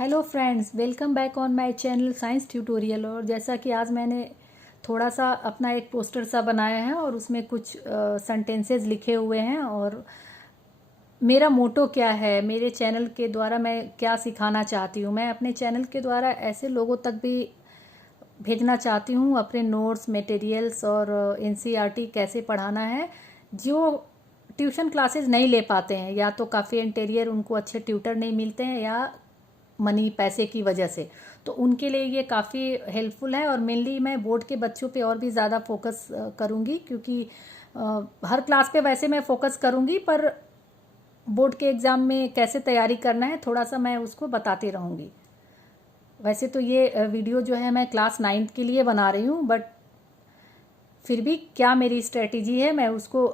Hello friends, welcome back on my channel science tutorial. और जैसा कि आज मैंने थोड़ा सा अपना एक पोस्टर सा बनाया है और उसमें कुछ सेंटेंसेस लिखे हुए हैं और मेरा मोटो क्या है, मेरे चैनल के द्वारा मैं क्या सिखाना चाहती हूँ। मैं अपने चैनल के द्वारा ऐसे लोगों तक भी भेजना चाहती हूँ अपने नोट्स मटेरियल्स और एनसीईआरटी कैसे पढ़ाना है, जो ट्यूशन क्लासेस नहीं ले पाते हैं, या तो काफ़ी इंटीरियर उनको अच्छे ट्यूटर नहीं मिलते हैं या मनी पैसे की वजह से। तो उनके लिए ये काफ़ी हेल्पफुल है। और मेनली मैं बोर्ड के बच्चों पे और भी ज़्यादा फोकस करूँगी, क्योंकि हर क्लास पे वैसे मैं फोकस करूँगी, पर बोर्ड के एग्ज़ाम में कैसे तैयारी करना है थोड़ा सा मैं उसको बताती रहूँगी। वैसे तो ये वीडियो जो है मैं क्लास 9th के लिए बना रही हूँ, बट फिर भी क्या मेरी स्ट्रेटेजी है मैं उसको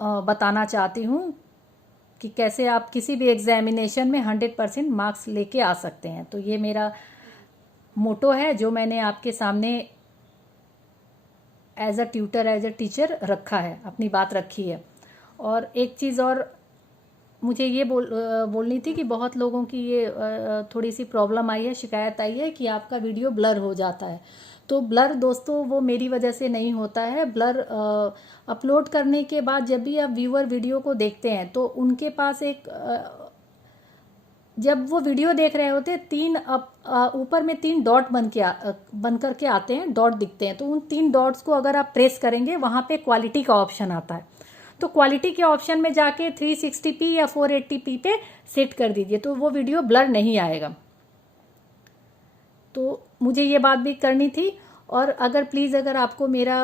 बताना चाहती हूँ कि कैसे आप किसी भी एग्जामिनेशन में 100% मार्क्स लेके आ सकते हैं। तो ये मेरा मोटो है जो मैंने आपके सामने as a tutor as a teacher रखा है, अपनी बात रखी है। और एक चीज़ और मुझे ये बोलनी थी कि बहुत लोगों की ये थोड़ी सी प्रॉब्लम आई है, शिकायत आई है कि आपका वीडियो ब्लर हो जाता है। तो ब्लर दोस्तों वो मेरी वजह से नहीं होता है। ब्लर अपलोड करने के बाद जब भी आप व्यूअर वीडियो को देखते हैं तो उनके पास एक जब वो वीडियो देख रहे होते तीन ऊपर में 3 डॉट बन करके आते हैं, डॉट दिखते हैं। तो उन 3 डॉट्स को अगर आप प्रेस करेंगे वहाँ पे क्वालिटी का ऑप्शन आता है। तो क्वालिटी के ऑप्शन में जाके 360p या 480p पे सेट कर दीजिए, तो वो वीडियो ब्लर नहीं आएगा। तो मुझे ये बात भी करनी थी। और अगर प्लीज़ अगर आपको मेरा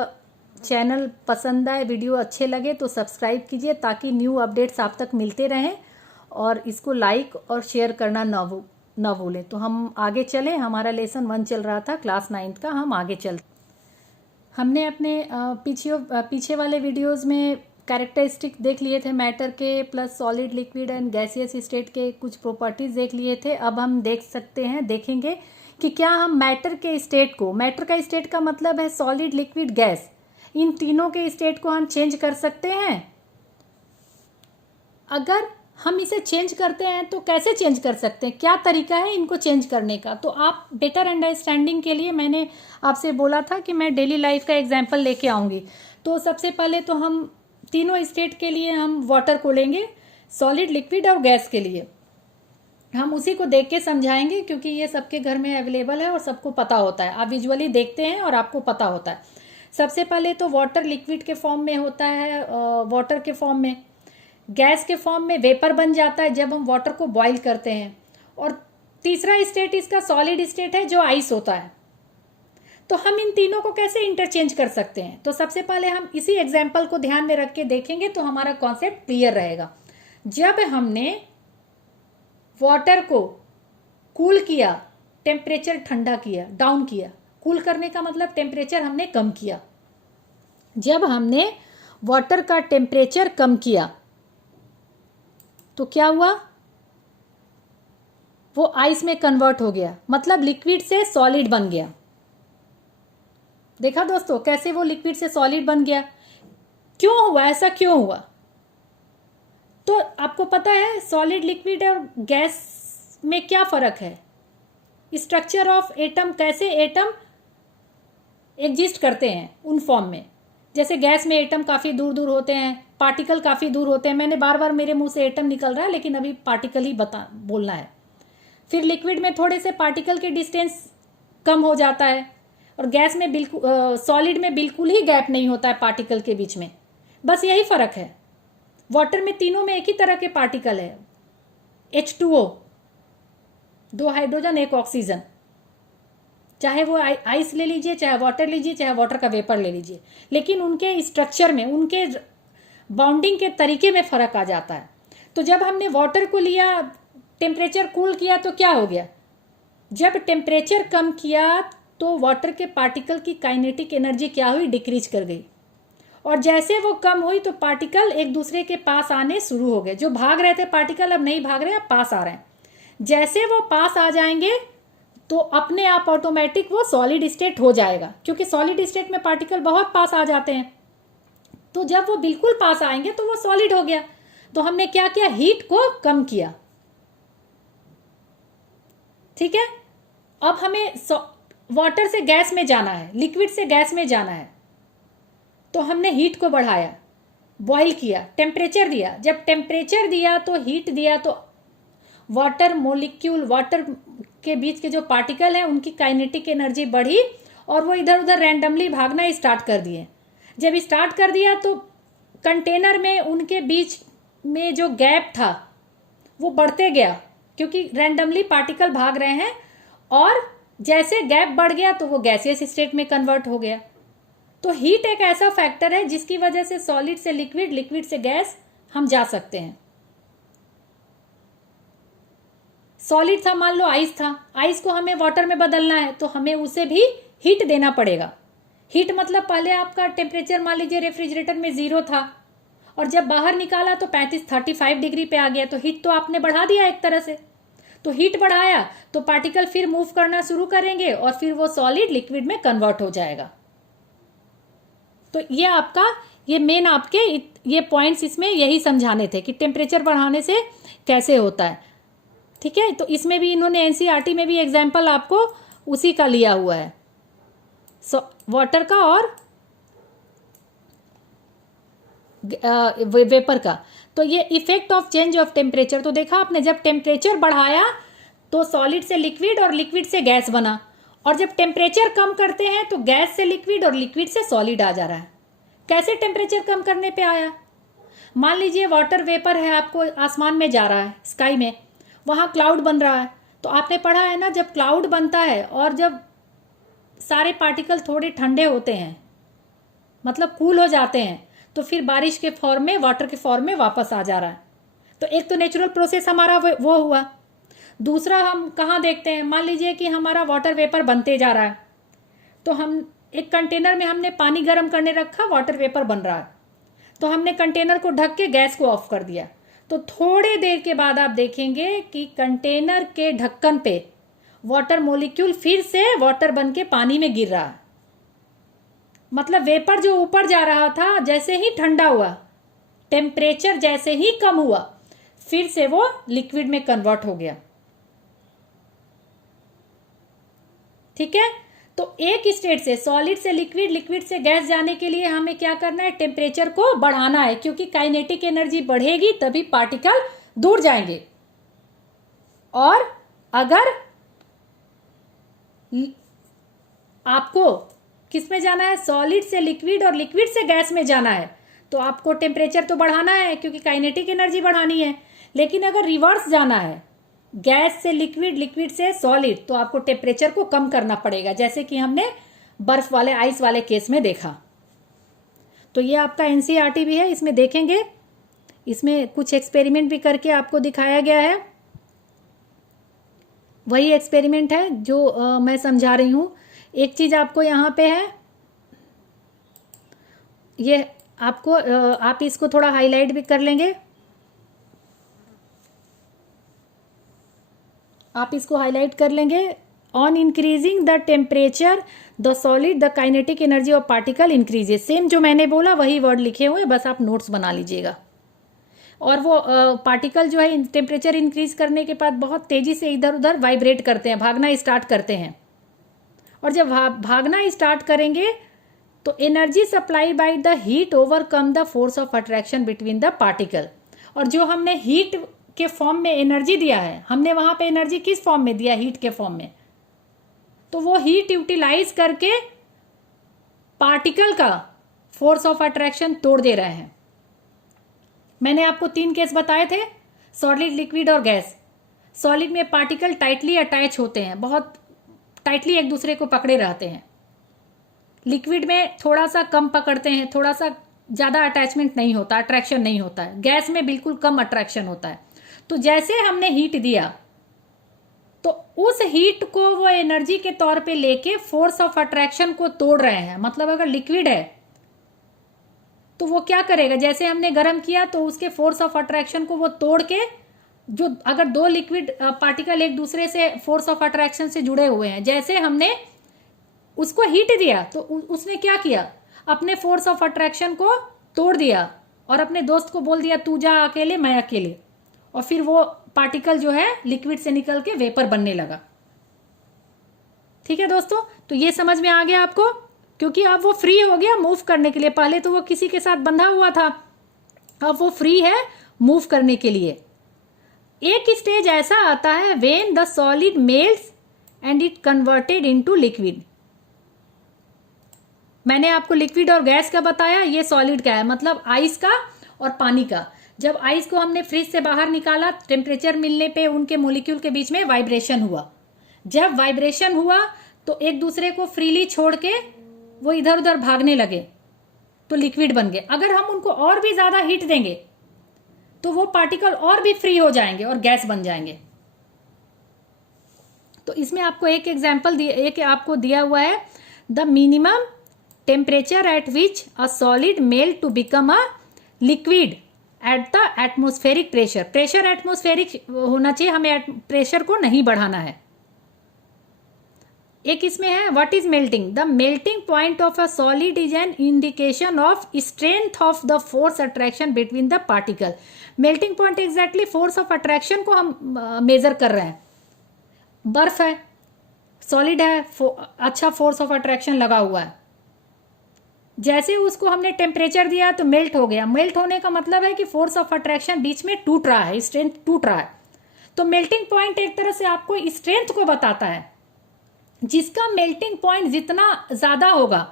चैनल पसंद आए, वीडियो अच्छे लगे तो सब्सक्राइब कीजिए ताकि न्यू अपडेट्स आप तक मिलते रहें। और इसको लाइक और शेयर करना ना भूलें। तो हम आगे चलें, हमारा लेसन 1 चल रहा था क्लास 9th का, हम आगे चलते। हमने अपने पीछे वाले वीडियोस में कैरेक्टरिस्टिक देख लिए थे मैटर के, plus solid liquid and gaseous state के कुछ प्रॉपर्टीज देख लिए थे। अब हम देखेंगे कि क्या हम मैटर के स्टेट को, मैटर का स्टेट का मतलब है सॉलिड लिक्विड गैस, इन तीनों के स्टेट को हम चेंज कर सकते हैं। अगर हम इसे चेंज करते हैं तो कैसे चेंज कर सकते हैं, क्या तरीका है इनको चेंज करने का। तो आप बेटर अंडरस्टैंडिंग के लिए मैंने आपसे बोला था कि मैं डेली लाइफ का एग्जांपल लेके आऊँगी। तो सबसे पहले तो हम तीनों स्टेट के लिए हम वाटर को लेंगे, सॉलिड लिक्विड और गैस के लिए हम उसी को देख के समझाएंगे, क्योंकि ये सबके घर में अवेलेबल है और सबको पता होता है। आप विजुअली देखते हैं और आपको पता होता है। सबसे पहले तो वाटर लिक्विड के फॉर्म में होता है, वाटर के फॉर्म में, गैस के फॉर्म में वेपर बन जाता है जब हम वाटर को बॉईल करते हैं, और तीसरा स्टेट इसका सॉलिड स्टेट है जो आइस होता है। तो हम इन तीनों को कैसे इंटरचेंज कर सकते हैं, तो सबसे पहले हम इसी एग्जाम्पल को ध्यान में रख के देखेंगे तो हमारा कॉन्सेप्ट क्लियर रहेगा। जब हमने वाटर को कूल किया, टेम्परेचर ठंडा किया, डाउन किया, कूल करने का मतलब टेम्परेचर हमने कम किया। जब हमने वाटर का टेम्परेचर कम किया तो क्या हुआ, वो आइस में कन्वर्ट हो गया, मतलब लिक्विड से सॉलिड बन गया। देखा दोस्तों कैसे वो लिक्विड से सॉलिड बन गया, क्यों हुआ, ऐसा क्यों हुआ। तो आपको पता है सॉलिड लिक्विड और गैस में क्या फर्क है, स्ट्रक्चर ऑफ एटम, कैसे एटम एग्जिस्ट करते हैं उन फॉर्म में। जैसे गैस में एटम काफ़ी दूर दूर होते हैं, पार्टिकल काफ़ी दूर होते हैं। मैंने बार बार मेरे मुंह से एटम निकल रहा है, लेकिन अभी पार्टिकल ही बोलना है। फिर लिक्विड में थोड़े से पार्टिकल के डिस्टेंस कम हो जाता है, और गैस में बिल्कुल, सॉलिड में बिल्कुल ही गैप नहीं होता है पार्टिकल के बीच में। बस यही फ़र्क है। वाटर में तीनों में एक ही तरह के पार्टिकल है, H2O, 2 हाइड्रोजन 1 ऑक्सीजन। चाहे वो आइस ले लीजिए, चाहे वाटर लीजिए, चाहे वाटर का वेपर ले लीजिए, लेकिन उनके स्ट्रक्चर में, उनके बाउंडिंग के तरीके में फ़र्क आ जाता है। तो जब हमने वाटर को लिया, टेम्परेचर कूल किया तो क्या हो गया, जब टेम्परेचर कम किया तो वाटर के पार्टिकल की काइनेटिक एनर्जी क्या हुई, डिक्रीज कर गई। और जैसे वो कम हुई तो पार्टिकल एक दूसरे के पास आने शुरू हो गए। जो भाग रहे थे पार्टिकल अब नहीं भाग रहे, अब पास आ रहे हैं। जैसे वो पास आ जाएंगे तो अपने आप ऑटोमेटिक वो सॉलिड स्टेट हो जाएगा, क्योंकि सॉलिड स्टेट में पार्टिकल बहुत पास आ जाते हैं। तो जब वो बिल्कुल पास आएंगे तो वो सॉलिड हो गया। तो हमने क्या किया, हीट को कम किया। ठीक है। अब हमें वाटर से गैस में जाना है, लिक्विड से गैस में जाना है, तो हमने हीट को बढ़ाया, बॉईल किया, टेम्परेचर दिया। जब टेम्परेचर दिया तो हीट दिया, तो वाटर मोलिक्यूल, वाटर के बीच के जो पार्टिकल हैं उनकी काइनेटिक एनर्जी बढ़ी और वो इधर उधर रैंडमली भागना स्टार्ट कर दिए। जब स्टार्ट कर दिया तो कंटेनर में उनके बीच में जो गैप था वो बढ़ते गया, क्योंकि रैंडमली पार्टिकल भाग रहे हैं, और जैसे गैप बढ़ गया तो वो गैसियस स्टेट में कन्वर्ट हो गया। तो हीट एक ऐसा फैक्टर है जिसकी वजह से सॉलिड से लिक्विड, लिक्विड से गैस हम जा सकते हैं। सॉलिड था, मान लो आइस था, आइस को हमें वाटर में बदलना है तो हमें उसे भी हीट देना पड़ेगा। हीट मतलब पहले आपका टेम्परेचर मान लीजिए रेफ्रिजरेटर में 0 था और जब बाहर निकाला तो 35 डिग्री पे आ गया, तो हीट तो आपने बढ़ा दिया एक तरह से। तो हीट बढ़ाया तो पार्टिकल फिर मूव करना शुरू करेंगे और फिर वो सॉलिड लिक्विड में कन्वर्ट हो जाएगा। तो ये आपका, ये मेन आपके ये पॉइंट्स इसमें यही समझाने थे कि टेम्परेचर बढ़ाने से कैसे होता है। ठीक है, तो इसमें भी इन्होंने एनसीईआरटी में भी एग्जाम्पल आपको उसी का लिया हुआ है, वाटर का और वेपर का। तो ये effect of change of temperature, तो देखा आपने, जब टेम्परेचर बढ़ाया तो सॉलिड से लिक्विड और लिक्विड से गैस बना, और जब टेम्परेचर कम करते हैं तो गैस से लिक्विड और लिक्विड से सॉलिड आ जा रहा है। कैसे टेम्परेचर कम करने पे आया? मान लीजिए वाटर वेपर है, आपको आसमान में जा रहा है, स्काई में, वहां क्लाउड बन रहा है। तो आपने पढ़ा है ना, जब क्लाउड बनता है और जब सारे पार्टिकल थोड़े ठंडे होते हैं, मतलब कूल हो जाते हैं, तो फिर बारिश के फॉर्म में, वाटर के फॉर्म में वापस आ जा रहा है। तो एक तो नेचुरल प्रोसेस हमारा वो हुआ। दूसरा हम कहाँ देखते हैं, मान लीजिए कि हमारा वाटर वेपर बनते जा रहा है, तो हम एक कंटेनर में हमने पानी गर्म करने रखा, वाटर वेपर बन रहा है, तो हमने कंटेनर को ढक के गैस को ऑफ कर दिया। तो थोड़े देर के बाद आप देखेंगे कि कंटेनर के ढक्कन पे वाटर मॉलिक्यूल फिर से वाटर बन के पानी में गिर रहा है। मतलब वेपर जो ऊपर जा रहा था, जैसे ही ठंडा हुआ, टेम्परेचर जैसे ही कम हुआ, फिर से वो लिक्विड में कन्वर्ट हो गया। ठीक है, तो एक स्टेट से, सॉलिड से लिक्विड, लिक्विड से गैस जाने के लिए हमें क्या करना है, टेम्परेचर को बढ़ाना है, क्योंकि काइनेटिक एनर्जी बढ़ेगी तभी पार्टिकल दूर जाएंगे। और अगर आपको किस में जाना है, सॉलिड से लिक्विड और लिक्विड से गैस में जाना है, तो आपको टेम्परेचर तो बढ़ाना है क्योंकि काइनेटिक एनर्जी बढ़ानी है। लेकिन अगर रिवर्स जाना है, गैस से लिक्विड, लिक्विड से सॉलिड, तो आपको टेम्परेचर को कम करना पड़ेगा, जैसे कि हमने बर्फ वाले, आइस वाले केस में देखा। तो ये आपका एनसीईआरटी भी है, इसमें देखेंगे, इसमें कुछ एक्सपेरिमेंट भी करके आपको दिखाया गया है। वही एक्सपेरिमेंट है जो मैं समझा रही हूँ। एक चीज आपको यहाँ पे है, ये आपको आप इसको थोड़ा हाईलाइट भी कर लेंगे, आप इसको हाईलाइट कर लेंगे। On increasing the temperature the solid the kinetic energy of particle increases. Same जो मैंने बोला वही वर्ड लिखे हुए, बस आप नोट्स बना लीजिएगा। और वो पार्टिकल जो है टेम्परेचर इंक्रीज करने के बाद बहुत तेजी से इधर उधर वाइब्रेट करते हैं, भागना स्टार्ट करते हैं। और जब भागना स्टार्ट करेंगे तो energy supply by the heat overcome the force of attraction between the particle. और जो हमने हीट के फॉर्म में एनर्जी दिया है, हमने वहां पे एनर्जी किस फॉर्म में दिया, हीट के फॉर्म में, तो वो हीट यूटिलाइज करके पार्टिकल का फोर्स ऑफ अट्रैक्शन तोड़ दे रहे हैं। मैंने आपको 3 केस बताए थे, सॉलिड, लिक्विड और गैस। सॉलिड में पार्टिकल टाइटली अटैच होते हैं, बहुत टाइटली एक दूसरे को पकड़े रहते हैं। लिक्विड में थोड़ा सा कम पकड़ते हैं, थोड़ा सा ज्यादा अटैचमेंट नहीं होता, अट्रैक्शन नहीं होता है। गैस में बिल्कुल कम अट्रैक्शन होता है। तो जैसे हमने हीट दिया तो उस हीट को वो एनर्जी के तौर पे लेके फोर्स ऑफ अट्रैक्शन को तोड़ रहे हैं। मतलब अगर लिक्विड है तो वो क्या करेगा, जैसे हमने गर्म किया तो उसके फोर्स ऑफ अट्रैक्शन को वो तोड़ के, जो अगर 2 लिक्विड पार्टिकल एक दूसरे से फोर्स ऑफ अट्रैक्शन से जुड़े हुए हैं, जैसे हमने उसको हीट दिया तो उसने क्या किया, अपने फोर्स ऑफ अट्रैक्शन को तोड़ दिया और अपने दोस्त को बोल दिया तू जा अकेले, मैं अकेले, और फिर वो पार्टिकल जो है लिक्विड से निकल के वेपर बनने लगा। ठीक है दोस्तों, तो ये समझ में आ गया आपको, क्योंकि अब वो फ्री हो गया मूव करने के लिए। पहले तो वो किसी के साथ बंधा हुआ था, अब वो फ्री है मूव करने के लिए। एक स्टेज ऐसा आता है when the solid melts and it converted into liquid. मैंने आपको लिक्विड और गैस का बताया, ये सॉलिड का है, मतलब आइस का और पानी का। जब आइस को हमने फ्रिज से बाहर निकाला, टेम्परेचर मिलने पे उनके मोलिक्यूल के बीच में वाइब्रेशन हुआ। जब वाइब्रेशन हुआ तो एक दूसरे को फ्रीली छोड़ के वो इधर उधर भागने लगे, तो लिक्विड बन गए। अगर हम उनको और भी ज्यादा हीट देंगे तो वो पार्टिकल और भी फ्री हो जाएंगे और गैस बन जाएंगे। तो इसमें आपको एक एग्जाम्पल एक आपको दिया हुआ है, the minimum temperature at which a solid melt to become a liquid at the atmospheric pressure. Pressure atmospheric होना चाहिए, हमें प्रेशर को नहीं बढ़ाना है। एक इसमें है what is melting, the melting point of a solid is an indication of strength of the force attraction between the particle. Melting point exactly force of attraction को हम मेजर कर रहे हैं। बर्फ है, सॉलिड है, अच्छा फोर्स ऑफ अट्रैक्शन लगा हुआ है। जैसे उसको हमने टेम्परेचर दिया तो मेल्ट हो गया। मेल्ट होने का मतलब है कि फोर्स ऑफ अट्रैक्शन बीच में टूट रहा है, स्ट्रेंथ टूट रहा है। तो मेल्टिंग पॉइंट एक तरह से आपको स्ट्रेंथ को बताता है। जिसका मेल्टिंग पॉइंट जितना ज्यादा होगा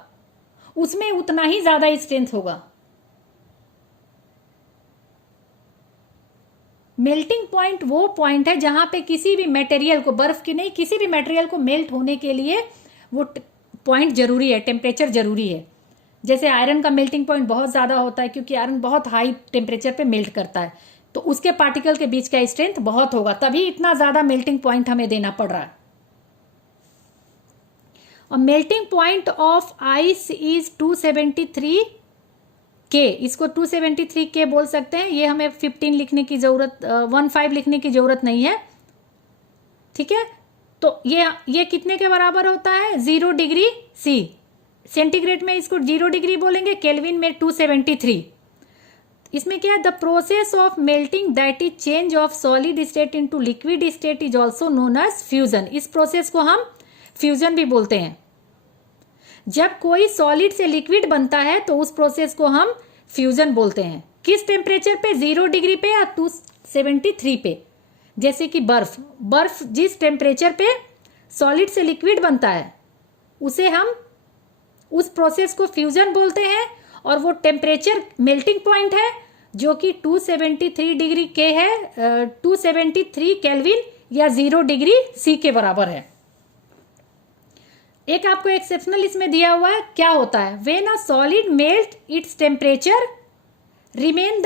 उसमें उतना ही ज्यादा स्ट्रेंथ होगा। मेल्टिंग पॉइंट वो पॉइंट है जहां पे किसी भी मटेरियल को, बर्फ की नहीं, किसी भी मटेरियल को मेल्ट होने के लिए वो पॉइंट जरूरी है, टेम्परेचर जरूरी है। जैसे आयरन का मेल्टिंग पॉइंट बहुत ज्यादा होता है क्योंकि आयरन बहुत हाई टेम्परेचर पे मेल्ट करता है, तो उसके पार्टिकल के बीच का स्ट्रेंथ बहुत होगा, तभी इतना ज्यादा मेल्टिंग पॉइंट हमें देना पड़ रहा है। और melting point of ice is 273 के, इसको 273 के बोल सकते हैं। ये हमें 15 लिखने की जरूरत 15 लिखने की जरूरत नहीं है, ठीक है। तो ये कितने के बराबर होता है, 0 डिग्री सी। सेंटीग्रेड में इसको 0 डिग्री बोलेंगे, केल्विन में 273। इसमें क्या है, the process of melting that is change of solid state into liquid state is also known as fusion. इस प्रोसेस को हम फ्यूजन भी बोलते हैं। जब कोई सॉलिड से लिक्विड बनता है तो उस प्रोसेस को हम फ्यूजन बोलते हैं। किस टेम्परेचर पे, 0 डिग्री पे या 273 पे। जैसे कि बर्फ जिस टेम्परेचर पे सॉलिड से लिक्विड बनता है उसे हम उस प्रोसेस को फ्यूजन बोलते हैं। और वो टेम्परेचर मेल्टिंग पॉइंट है जो कि 273 डिग्री के है, 273 केल्विन या 0 डिग्री सी के बराबर है। एक आपको एक्सेप्शनल इसमें दिया हुआ है, क्या होता है, when a solid melt its temperature remains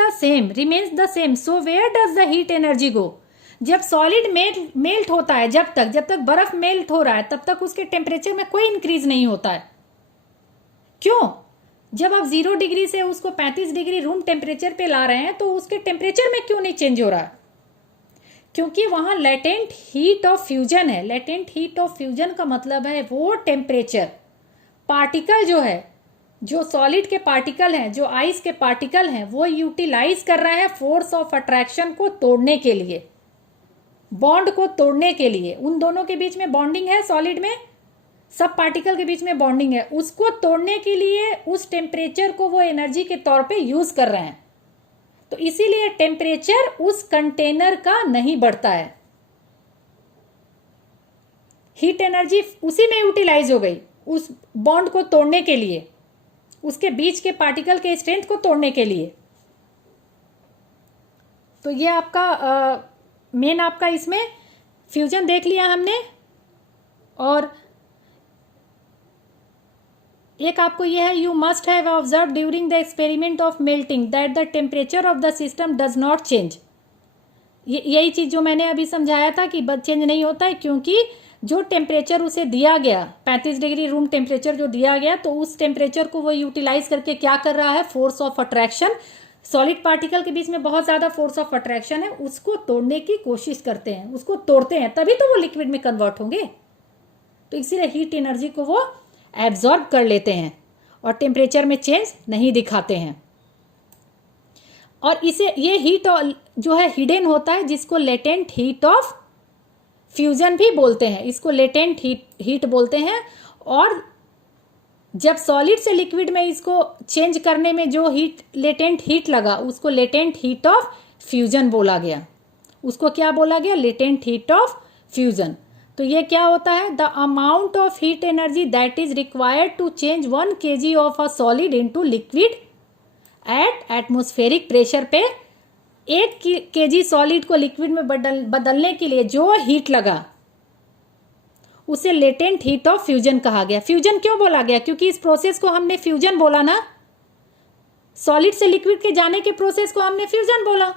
the same so where does the heat energy go. जब सॉलिड मेल्ट होता है, जब तक बर्फ मेल्ट हो रहा है तब तक उसके टेम्परेचर में कोई इंक्रीज नहीं होता है। क्यों? जब आप 0 डिग्री से उसको 35 डिग्री रूम टेम्परेचर पे ला रहे हैं तो उसके टेम्परेचर में क्यों नहीं चेंज हो रहा है? क्योंकि वहां लेटेंट हीट ऑफ फ्यूजन है। लेटेंट हीट ऑफ फ्यूजन का मतलब है वो टेम्परेचर, पार्टिकल जो है, जो सॉलिड के पार्टिकल हैं, जो आइस के पार्टिकल हैं, वो यूटिलाइज कर रहे हैं फोर्स ऑफ अट्रैक्शन को तोड़ने के लिए, बॉन्ड को तोड़ने के लिए। उन दोनों के बीच में बॉन्डिंग है, सॉलिड में सब पार्टिकल के बीच में बॉन्डिंग है, उसको तोड़ने के लिए उस टेम्परेचर को वो एनर्जी के तौर पे यूज कर रहे हैं। तो इसीलिए टेम्परेचर उस कंटेनर का नहीं बढ़ता है, हीट एनर्जी उसी में यूटिलाइज हो गई उस बॉन्ड को तोड़ने के लिए, उसके बीच के पार्टिकल के स्ट्रेंथ को तोड़ने के लिए। तो ये आपका मेन आपका इसमें फ्यूजन देख लिया हमने। और एक आपको यह है, you must have observe during the experiment of melting that the temperature of the system does not change. यही चीज जो मैंने अभी समझाया था कि चेंज नहीं होता है, क्योंकि जो टेम्परेचर उसे दिया गया 35 डिग्री रूम टेम्परेचर जो दिया गया, तो उस टेम्परेचर को वो यूटिलाइज करके क्या कर रहा है, force of attraction, solid particle के बीच में बहुत ज्यादा फोर्स ऑफ अट्रैक्शन है, उसको तोड़ने की कोशिश करते हैं, उसको तोड़ते हैं, तभी तो वो लिक्विड में कन्वर्ट होंगे। तो इसीलिए हीट एनर्जी को वो एब्जॉर्ब कर लेते हैं और टेम्परेचर में चेंज नहीं दिखाते हैं। और इसे ये हीट जो है हिडन होता है, जिसको लेटेंट हीट ऑफ फ्यूजन भी बोलते हैं, इसको लेटेंट हीट बोलते हैं। और जब सॉलिड से लिक्विड में इसको चेंज करने में जो हीट लेटेंट हीट लगा उसको लेटेंट हीट ऑफ फ्यूजन बोला गया। उसको क्या बोला गया? Latent heat of fusion. तो ये क्या होता है? The amount of heat energy that is required to change 1 kg of a solid into liquid at atmospheric pressure पे 1 kg सॉलिड को लिक्विड में बदलने के लिए जो हीट लगा उसे लेटेंट हीट ऑफ फ्यूजन कहा गया। फ्यूजन क्यों बोला गया? क्योंकि इस प्रोसेस को हमने फ्यूजन बोला ना, सॉलिड से लिक्विड के जाने के प्रोसेस को हमने फ्यूजन बोला,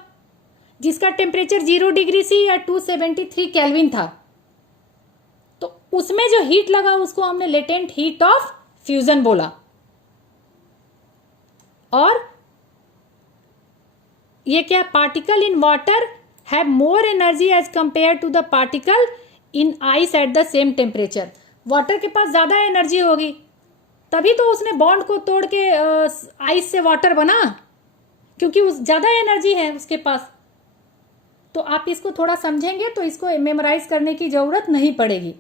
जिसका टेम्परेचर 0 डिग्री सी या 273 केल्विन था। तो उसमें जो हीट लगा उसको हमने लेटेंट हीट ऑफ फ्यूजन बोला। और ये क्या? Particle in water have more energy as compare to the particle in ice at the same temperature. Water के पास ज्यादा एनर्जी होगी, तभी तो उसने बॉन्ड को तोड़ के आइस से वाटर बना, क्योंकि उस ज्यादा एनर्जी है उसके पास। तो आप इसको थोड़ा समझेंगे तो इसको मेमोराइज करने की जरूरत नहीं पड़ेगी।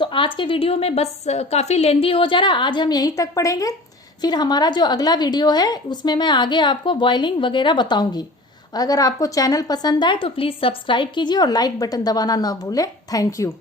तो आज के वीडियो में बस काफ़ी लेंदी हो जा रहा, आज हम यहीं तक पढ़ेंगे। फिर हमारा जो अगला वीडियो है उसमें मैं आगे आपको बॉइलिंग वगैरह बताऊंगी। अगर आपको चैनल पसंद आए तो प्लीज़ सब्सक्राइब कीजिए और लाइक बटन दबाना ना भूलें। Thank you.